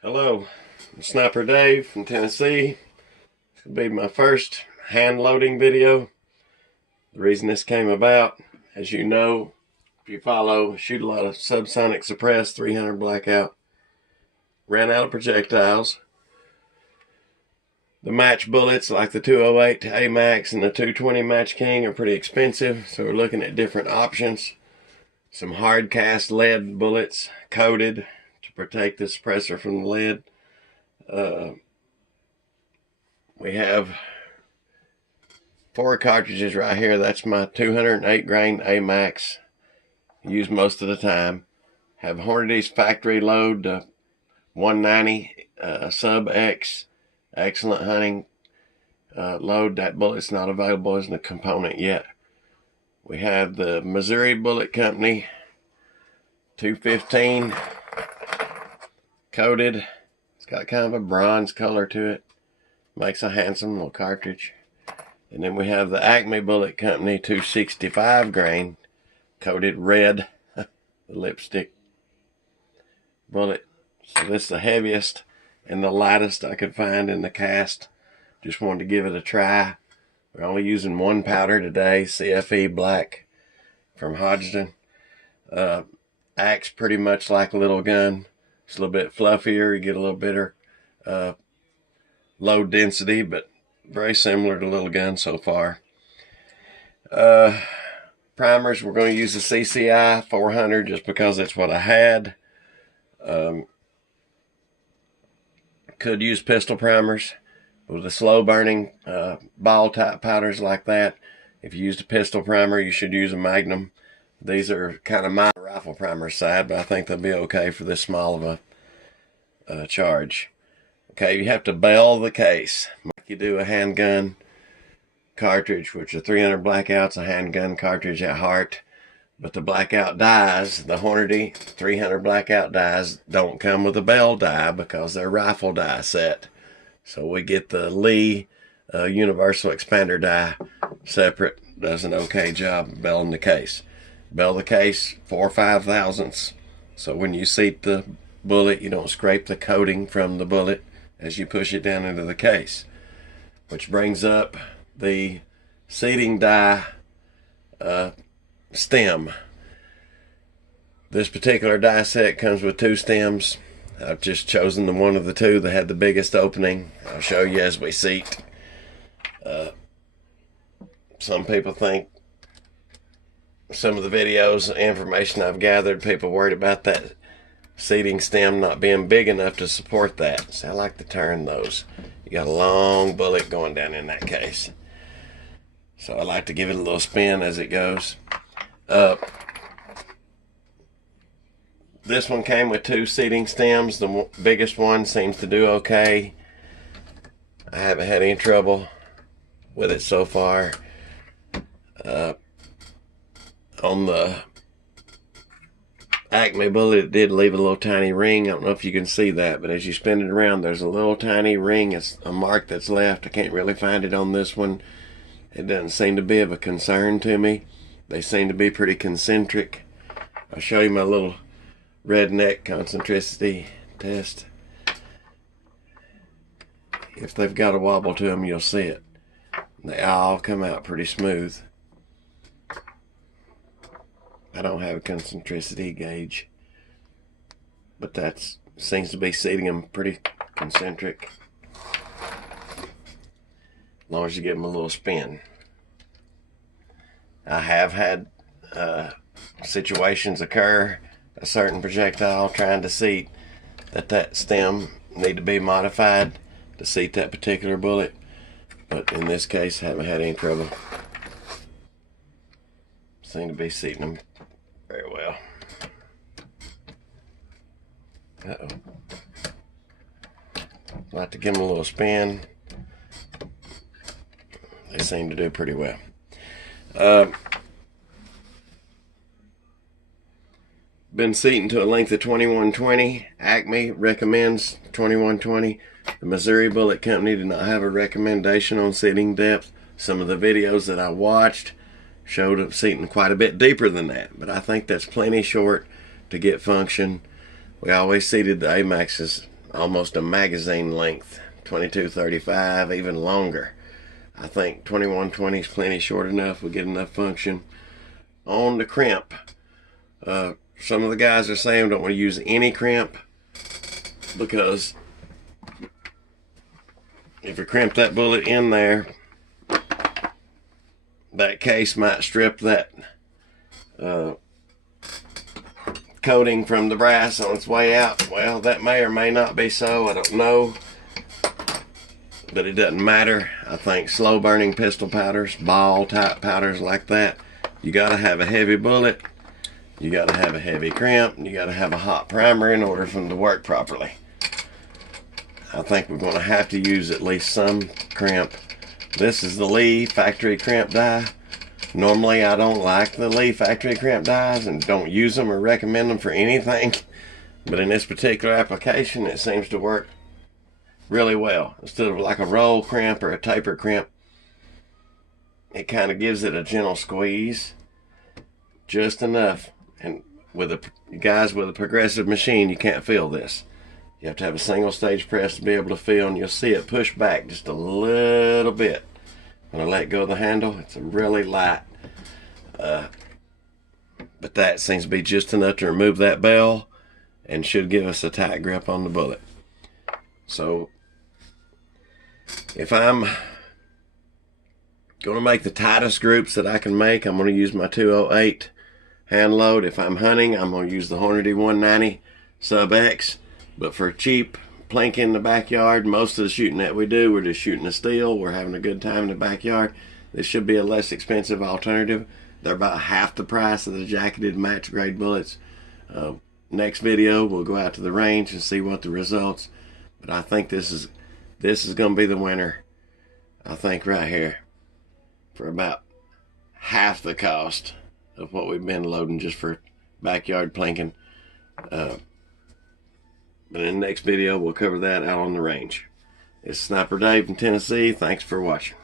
Hello, I'm Sniper Dave from Tennessee. This will be my first hand loading video. The reason this came about, as you know, if you follow, shoot a lot of subsonic suppressed 300 blackout. Ran out of projectiles. The match bullets like the 208 AMAX and the 220 Match King are pretty expensive, so we're looking at different options. Some hard cast lead bullets coated to protect the suppressor from the lead. We have 4 cartridges right here. That's my 208 grain AMAX. Use most of the time. Have Hornady's factory load 190 sub X. Excellent hunting load. That bullet's not available as a component yet. We have the Missouri Bullet Company 215 coated. It's got kind of a bronze color to it. Makes a handsome little cartridge. And then we have the Acme Bullet Company 265 grain coated red, the lipstick bullet. So this is the heaviest and the lightest I could find in the cast. Just wanted to give it a try. We're only using one powder today, CFE black from Hodgdon. Acts pretty much like a little gun. It's a little bit fluffier. You get a little better low density, but very similar to little gun so far. Primers, we're going to use the CCI 400 just because that's what I had. Could use pistol primers with the slow burning ball type powders like that. If you used a pistol primer, you should use a Magnum. These are kind of my rifle primer side, but I think they'll be okay for this small of a charge. Okay, you have to bell the case like you do a handgun cartridge, which are 300 blackouts, a handgun cartridge at heart. But the blackout dies, the Hornady 300 blackout dies, don't come with a bell die because they're rifle die set. So we get the Lee Universal Expander die separate. Does an okay job of belling the case. Bell the case 4 or 5 thousandths. So when you seat the bullet, you don't scrape the coating from the bullet as you push it down into the case. Which brings up the seating die stem. This particular die set comes with 2 stems. I've just chosen the one of the 2 that had the biggest opening. I'll show you as we seat. Some people think, some of the videos, information I've gathered, people worried about that seating stem not being big enough to support that. So I like to turn those. You got a long bullet going down in that case. So I like to give it a little spin as it goes. This one came with 2 seating stems. The biggest one seems to do okay. I haven't had any trouble with it so far. On the Acme bullet, it did leave a little tiny ring. I don't know if you can see that, but as you spin it around, there's a little tiny ring. It's a mark that's left. I can't really find it on this one. It doesn't seem to be of a concern to me. They seem to be pretty concentric. I'll show you my little redneck concentricity test. If they've got a wobble to them, you'll see it. They all come out pretty smooth. I don't have a concentricity gauge, but that seems to be seating them pretty concentric. As long as you give them a little spin. I have had situations occur, a certain projectile trying to seat, that stem need to be modified to seat that particular bullet, but in this case haven't had any trouble. Seem to be seating them very well. Like to give them a little spin. They seem to do pretty well. Been seating to a length of 2120. Acme recommends 2120. The Missouri Bullet Company did not have a recommendation on seating depth. Some of the videos that I watched showed it seating quite a bit deeper than that, but I think that's plenty short to get function. We always seated the AMAXs almost a magazine length, 22-35, even longer. I think 21-20 is plenty short enough. We get enough function. On the crimp, some of the guys are saying we don't want to use any crimp because if you crimp that bullet in there, that case might strip that coating from the brass on its way out. Well, that may or may not be so. I don't know. But it doesn't matter. I think slow burning pistol powders, ball type powders like that, you got to have a heavy bullet, you got to have a heavy crimp, and you got to have a hot primer in order for them to work properly. I think we're going to have to use at least some crimp. This is the Lee factory crimp die. Normally I don't like the Lee factory crimp dies and don't use them or recommend them for anything, but in this particular application it seems to work really well. Instead of like a roll crimp or a taper crimp, it kind of gives it a gentle squeeze, just enough. And with a guys with a progressive machine, you can't feel this. You have to have a single stage press to be able to feel, and you'll see it push back just a little bit. When I let go of the handle, it's really light, but that seems to be just enough to remove that bell and should give us a tight grip on the bullet. So if I'm going to make the tightest groups that I can make, I'm going to use my 208 hand load. If I'm hunting, I'm going to use the Hornady 190 sub X. But for cheap plink in the backyard, most of the shooting that we do, we're just shooting a steel. We're having a good time in the backyard. This should be a less expensive alternative. They're about half the price of the jacketed match grade bullets. Next video, we'll go out to the range and see what the results. But I think this is going to be the winner. I think right here, for about half the cost of what we've been loading just for backyard plinking. But in the next video, we'll cover that out on the range. It's Sniper Dave from Tennessee. Thanks for watching.